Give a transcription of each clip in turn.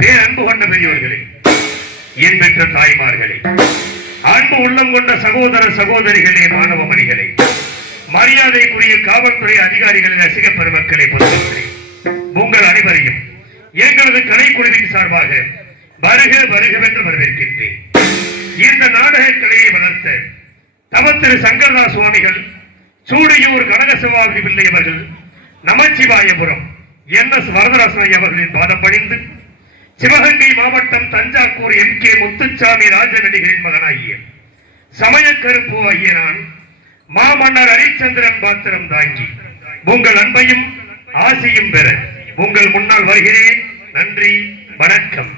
பேரன்பு கொண்ட பெரியவர்களே, என் பெற்ற தாய்மார்களே, அன்பு உள்ளம் கொண்ட சகோதர சகோதரிகளே, மாணவ மணிகளே, மரியாதைக்குரிய காவல்துறை அதிகாரிகளே, ரசிக பெருமக்களே, பொதுமக்களே, உங்கள் அனைவரையும் எங்களது கலைக்குழுவின் சார்பாக வருக வருகவென்று வரவேற்கின்றேன். இந்த நாடக கலையை வளர்த்த தவத்திரு சங்கரதாஸ் சுவாமிகள், சூடியூர் கனகசிவாமி பிள்ளை அவர்கள், நமச்சிவாயபுரம் NS வரதராசன் அவர்களின் பாதம் பணிந்து சிவகங்கை மாவட்டம் தஞ்சாவூர் MK முத்துச்சாமி ராஜநடிகரின் மகனாகிய சமயக்கருப்பு ஆகிய நான் மாமன்னர் ஹரிச்சந்திரன் பாத்திரம் தாங்கி உங்கள் அன்பையும் ஆசையும் பெற உங்கள் முன்னால் வருகிறேன். நன்றி, வணக்கம்.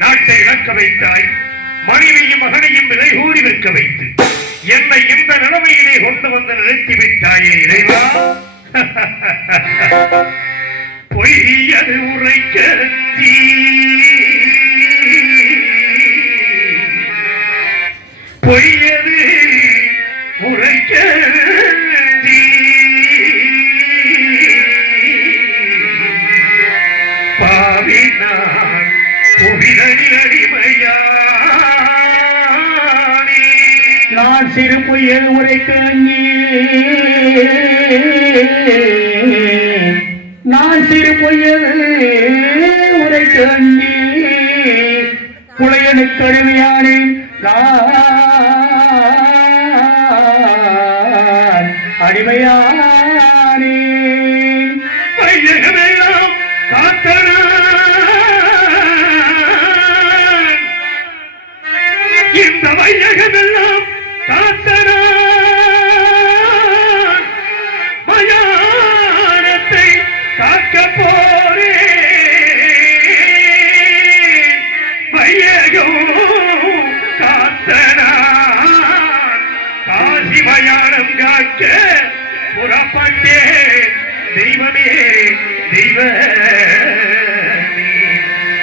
நாட்டை இழக்க வைத்தாய், மனைவியும் மகனையும் விலை கூடி விற்க வைத்து என்னை இந்த நிலைமையிலே கொண்டு வந்து நிறுத்தி விட்டாயே இறைவா. பொய்யது உரைக்க பொய்யது உரைக்க பாவினான் புவிதனில் அடிமையானே. நான் சிறு பொய்யது உரைக்க நான் சிறு பொய்யது உரைக்க புலையனுக்கு அடிமையானேன். அடிமையானே வையகமெல்லாம் காத்தனான், இந்த வையகமெல்லாம் காத்தனான், மயானத்தை காக்க போரே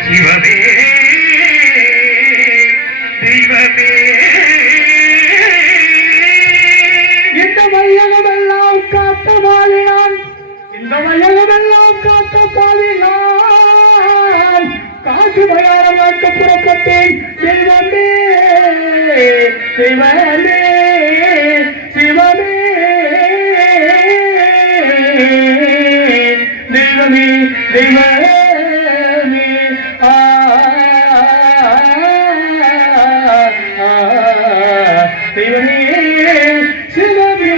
சிவமே தெய்வமே இந்த வையகமெல்லாம் காத்த பாலினான் இந்த வையகமெல்லாம் காத்த பாலினான் காசு மயானமாக்க புறப்பட்டேன் தெய்வமே சிவமே சிவமே தெய்வமே தெய்வமே தெய்வமே சிவமே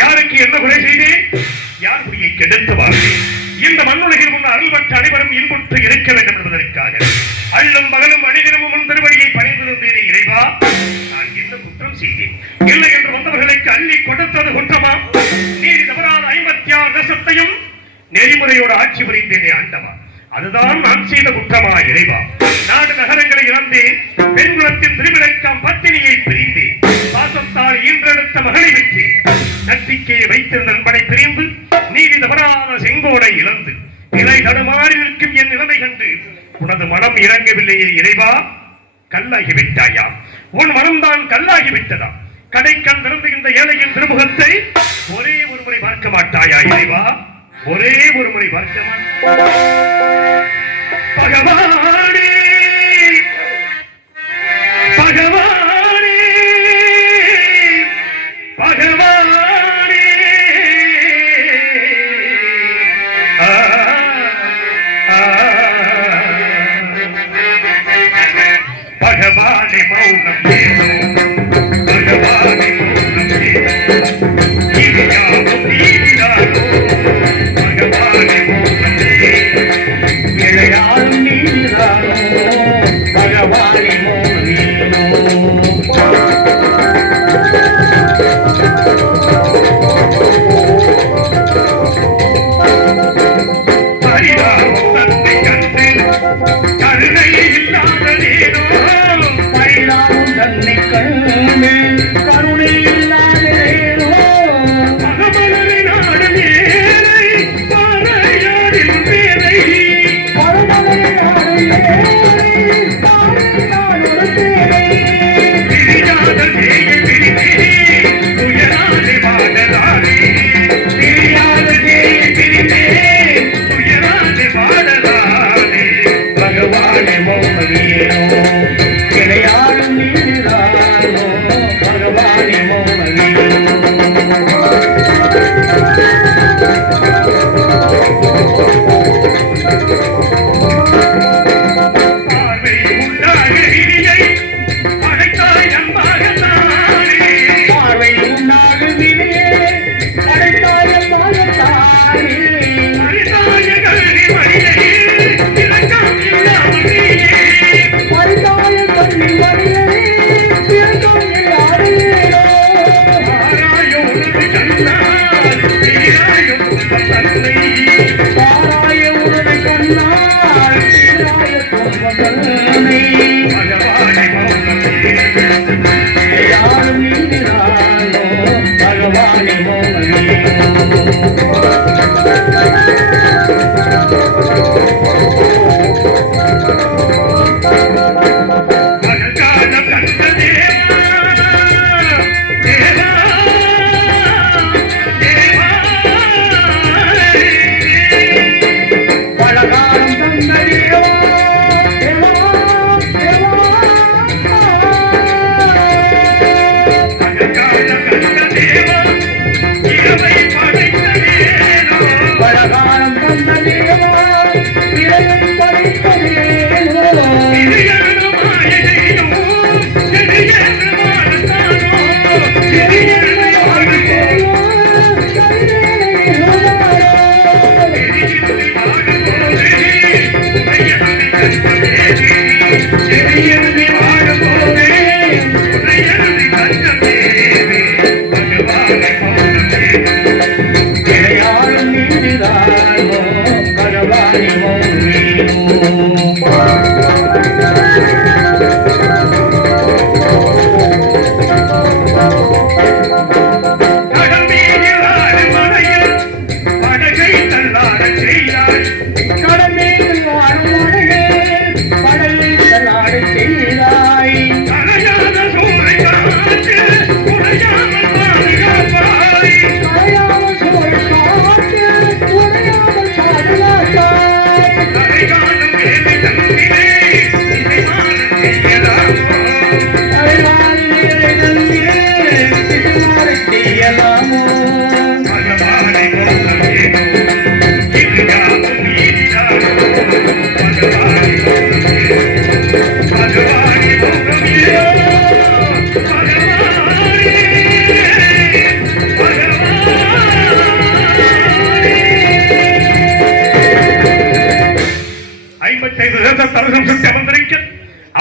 யாருக்கு என்ன குறை செய்தேன்? யார் குடியை கெடுத்து வாழ்ந்தேன்? இந்த மண்ணுலகில் உள்ள அருள்பற்ற அனைவரும் இன்புற்று இருக்க வேண்டும் என்பதற்காக அள்ளும் பகலும் அணிதினமும் திருவடியை பணிந்திருந்தேனே இறைவா, நான் என்ன குற்றம் செய்தேன்? இல்லை என்று வந்தவர்களுக்கு அள்ளி கொடுத்தது குற்றமா? நீதி தவறாத 56 தேசத்தையும் நெறிமுறையோடு ஆட்சி புரிந்தேனே ஆண்டவா, அதுதான் நான் செய்த குற்றமா இறைவா? நாடு நகரங்களை இழந்தேன், பெண் குலத்தின் திருவிழக்கம் பத்தினியை பிரிந்தேன், பாசத்தால் ஈன்றெடுத்த மகளை விட்டு நம்பிக்கையை வைத்திருந்த நண்பனை பிரிந்து நீதி தவறாத செங்கோடை இழந்து நிலை தடுமாறி நிற்கும் என் நிலைமை கண்டு உனது மனம் இறங்கவில்லையே இறைவா, கல்லாகிவிட்டாயா? உன் மனம்தான் கல்லாகிவிட்டதா? கடைக்கண் திறந்து இந்த ஏழையின் திருமுகத்தை ஒரே ஒரு முறை பார்க்க மாட்டாயா இறைவா? ஒரே ஒரு முறை பார்க்க மாட்டாயா? பகவானே பகவானே பகவானே பகவானே மௌனம் பகவானே மௌனம் இனியாவும் நீதிதானோ? பகவானே மௌனம் இளையாரும் நீதிதானோ?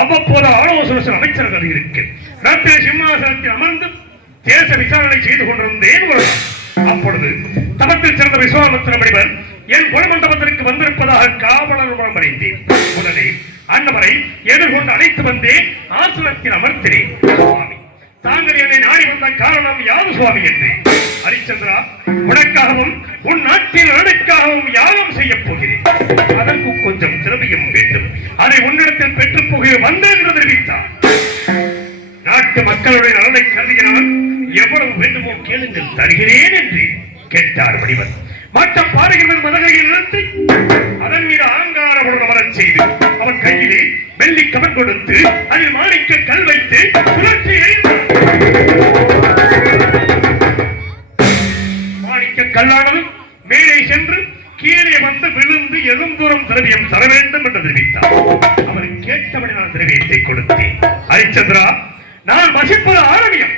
அவ்வப்போது ஆலோசனை அமைச்சர்கள் இருக்கு ரத்தின சிம்மாசனத்தில் அமர்ந்து தேச விசாரணை செய்து கொண்டிருந்தேன். அப்பொழுது தமத்தில் சிறந்த விஸ்வாமித்திர முனிவர் என் குணமண்டபத்திற்கு வந்திருப்பதாக காவலர் அடைந்தேன். உடனே அன்னவரை எதிர்கொண்டு அழைத்து வந்தேன். ஆசனத்தில் அமர்த்தினேன். சுவாமி, தாங்கள் என்னை நாடி வந்த காரணம் யாது சுவாமி என்றேன். ஹரிச்சந்திரா, உனக்காகவும் உன் நாட்டின் நாடுக்காகவும் யாகம் செய்ய போகிறேன். அதற்கு கொஞ்சம் திரவியம் வேண்டும். அதை உன்னிடத்தில் பெற்றுப் போக வந்தேன் என்று தெரிவித்தார். நாட்டு மக்களுடைய நலனை கருதினால் எவ்வளவு வேண்டுமோ கேளுங்கள், தருகிறேன் என்று கேட்டார் முனிவர். மற்ற பாறைகள் மதகையில் நிறுத்தி அதன் மீது ஆங்காரமுடன் அமரச் செய்து அவன் கையிலே வெள்ளி கவன் கொடுத்து அதில் மாணிக்க கல் வைத்து சுழற்சி மாணிக்க கல்லானது மேலே சென்று கீழே வந்து விழுந்து எழுந்தூரம் திரவியம் தர வேண்டும் என்று தெரிவித்தார். அவர் கேட்டபடி நான் திரவியத்தை கொடுத்தேன். ஹரிச்சந்திரா, நான் வசிப்பது ஆரண்யம்.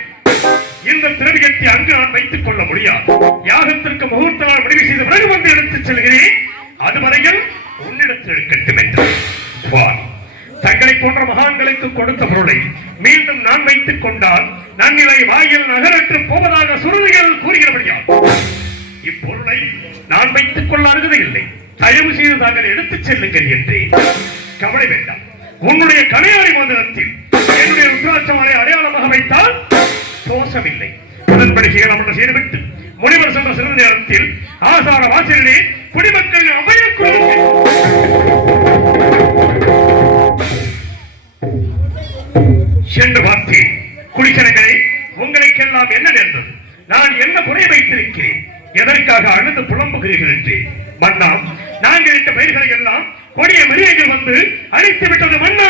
இந்த திரவியத்தை அங்கு நான் வைத்துக் கொள்ள முடியாது. யாகத்திற்கு முகூர்த்த நாள் முடிவு செய்த பிறகு வந்து எடுத்துச் செல்கிறேன். அதுவரையில் உன்னிடத்தில் இருக்கட்டும் என்றார். தங்களை போன்ற மகான்களுக்கு கொடுத்த பொருளை மீண்டும் நான் வைத்துக் கொண்டால் நன்னிலை வாயில் நகரற்று போவதாக சுருதிகள் கூறுகிறபடியால் இப்பொருளை நான் வைத்துக் கொள்ள அருகதையில்லை. தயவு செய்து தாங்கள் எடுத்துச் செல்லுங்கள் என்றேன். கவலை வேண்டாம். உன்னுடைய கலையாளி மந்திரத்தில் என்னுடைய ருத்ராட்சமாலை அடையாளமாக வைத்தால் தோஷமில்லை. அதன்படி செய்யலாம் என்று செய்துவிட்டு முனிவர் சென்ற சிறிது நேரத்தில் ஆசார வாசலிலே குடிமக்களின் அவையக்குள் சென்று பார்த்தேன். குடிசனங்களே, உங்களுக்கெல்லாம் என்ன நேர்ந்தது? நான் என்ன குறை வைத்திருக்கிறேன்? எதற்காக அழுது புலம்புகிறீர்கள் என்று. மன்னா, நாங்கள் இட்ட பயிர்களை எல்லாம் கொடிய மிருகங்கள் வந்து அழித்து விட்டது. மன்னா,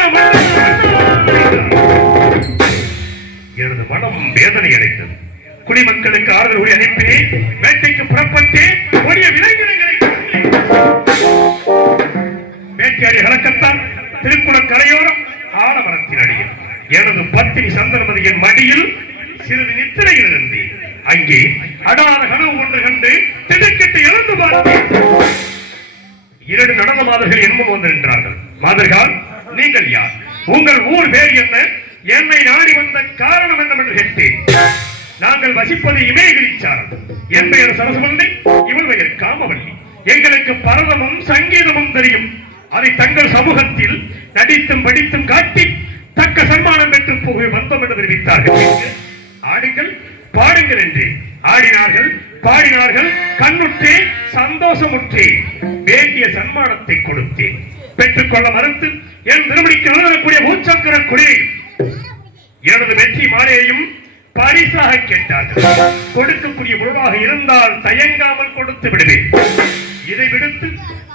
எனது மனம் வேதனை அடைந்தது. குடிமக்களுக்கு ஆறுதல் கூறி அனுப்பினேன். வேட்டைக்கு புறப்பட்டு கொடிய விலங்கினங்களை வேட்டையாடி கலக்கத்தான் திருக்குள கரையோரம் ஆலமரத்தின் அடியில் எனது பத்தினி சந்தர்மதியின் மடியில் சிறிது நித்திரையில் இருந்தேன். அங்கே அடாத கனவு ஒன்று கண்டு திடுக்கிட்டு எழுந்து பார்த்தேன். 2 நடன மாதர்கள் என்பது வந்திருக்கிறார்கள். மாதர்கள், நீங்கள் யார்? உங்கள் ஊர் பேர் என்ன? என்னை நாடி வந்த காரணம் என்னவென்று கேட்டேன். நாங்கள் வசிப்பது இமயகிரிச்சாரம். என் பெயர் சரசவல்லி, இவள் பெயர் காமவல்லி. எங்களுக்கு பரதமும் சங்கீதமும் தெரியும். அதை தங்கள் சமூகத்தில் நடித்தும் படித்தும் காட்டி தக்க சன்மானம் பெற்று போக வந்தோம் என்று தெரிவித்தார்கள். ஆடுங்கள், பாடுங்கள் என்று ஆடினார்கள், பாடினார்கள். கண்ணுற்றேன், சந்தோஷமுற்றேன், வேண்டிய சன்மானத்தை கொடுத்தேன். பெற்றுக்கொள்ள மறுத்து என் திருமணிக்கு எழுதக்கூடிய மூச்சக்கர குடியை எனது வெற்றி மாலையையும் பரிசாக கேட்டார்கள். கொடுக்கக்கூடிய பொருளாக இருந்தால் தயங்காமல் கொடுத்து விடுவேன். இதை விடுத்து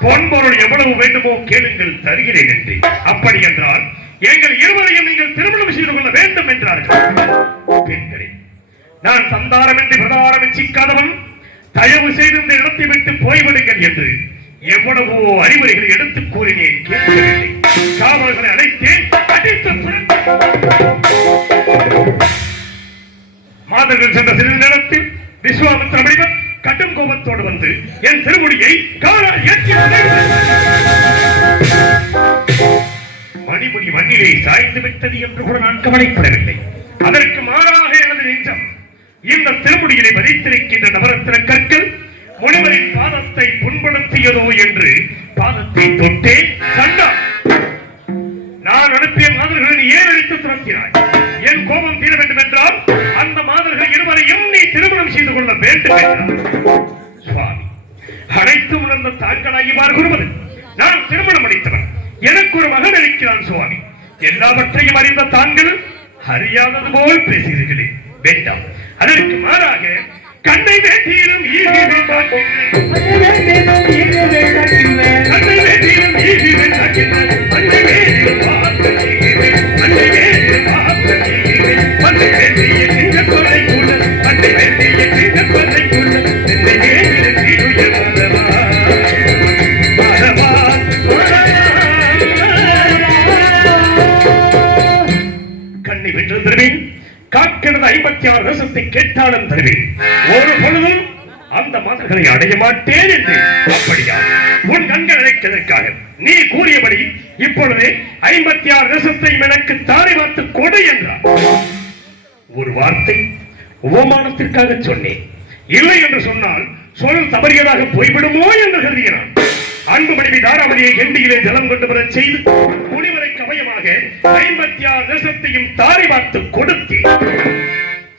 பொன்பொருள் எவ்வளவு வேண்டுமோ கேளுங்கள், தருகிறேன் என்று. அப்படி என்றால் எங்கள் இருவரையும் நீங்கள் திருமணம் செய்து கொள்ள வேண்டும் என்றார்கள். பெண்களே, நான் சந்தாரம் என்று பிரதாரம் இச்சிக்காதவன், தயவு செய்து இந்த இடத்தை விட்டு போய்விடுங்கள் என்று எவ்வளவோ அறிவுரைகளை எடுத்துக் கூறினேன், கேட்கவில்லை. காவலர்களை அழைத்தேன், அடித்து மாதர்கள் சென்ற சிறிது நேரத்தில் விஸ்வாமித்திர முனிவர் கடும் கோபத்தோடு வந்து என் திருமுடியை காலால் ஏற்றி மணிமுடி மண்ணிலே சாய்ந்து விட்டது என்று கூட நான் கவலைப்படவில்லை. அதற்கு மாறாக எனது நெஞ்சம் இந்த திருமுடியிலே பதித்திருக்கின்ற நவரத்தின கற்கள் முனிவரின் பாதத்தை புண்படுத்தியதோ என்று பாதத்தை தொட்டேன். சண்டா, நான் அனுப்பிய மாதர்களை நீ ஏன் அடித்து துரத்தினாய்? என் கோபம் தீர வேண்டும் என்றால் அந்த மாதர்கள் இருவரையும் நீ திருமணம் செய்து கொள்ள வேண்டும் என்றார். சுவாமி, அனைத்து உணர்ந்த தாங்களாகி கூறுவது, நான் திருமணம் அளித்தவன், எனக்கு ஒரு மகன் இருக்கிறான் சுவாமி. எல்லாவற்றையும் அறிந்த தாங்கள் அறியாதது போல் பேசுகிறீர்களே, வேண்டாம். அதற்கு மாறாக கண்ணை வேட்டியிலும் ஈகை வேண்டாக்கின்றேன், கண்ணை வேட்டியிலும் ஈகை வேண்டாக்கின்றேன், அன்னை வேட்டியிலும் பார்த்து செய்கிறேன், அன்னை வேட்டியிலும் பார்த்து செய்கிறேன், அன்னை வேட்டியை சிங்க கொலை கூட, அன்னை வேட்டியை சிங்க கொலை கூட, என்னை வேட்டியில் தீருய மாதவா மாதவா கண்ணை வென்று தருவேன். காக்கிறது 56 வருஷத்தை கேட்டாலும் தருவேன். ஒரு பொழுதும் அந்த மதங்களை அடைய மாட்டேன் என்று. அப்படியா? உன் கண்கள் அழைக்கிறதற்காக நீ கூறியபடி இப்பொழுது 56 வருஷத்தை எனக்கு தாரை பார்த்து கொடு என்றார். ஒரு வார்த்தை உபமானத்திற்காக சொன்னேன். இல்லை என்று சொன்னால் சொல் தவறியதாக போய்விடுமோ என்று கருதினான். அன்பு மனைவி தாராவதியை எண்டியிலே ஜலம் கொண்டு வரச் செய்து முனிவரை கவயமாக 56 தேசத்தையும் தாரை பார்த்து கொடுத்தேன்.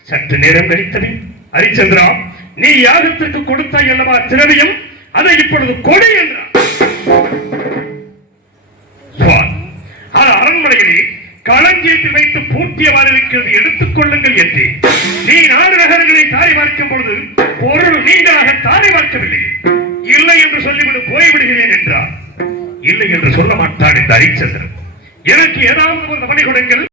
சற்று நேரம் கழித்தது. ஹரிச்சந்திரா, நீ யாகத்திற்கு கொடுத்தாய் அல்லவா திரவியம், அதை இப்பொழுது கொடு என்றார். அரண்மனையிலே களஞ்சியத்தில் வைத்து பூட்டியவாறு இருக்கிறது, எடுத்துக் கொள்ளுங்கள் என்று. நீ 4 நகரங்களை தாரை பார்க்கும் பொழுது பொருள் நீங்களாக தாரை பார்க்கவில்லை. இல்லை என்று சொல்லிவிடு, போய்விடுகிறேன் என்றார். இல்லை என்று சொல்ல மாட்டான் இந்த ஹரிச்சந்திரன். எனக்கு ஏதாவது ஒரு பணி கொடுங்கள்.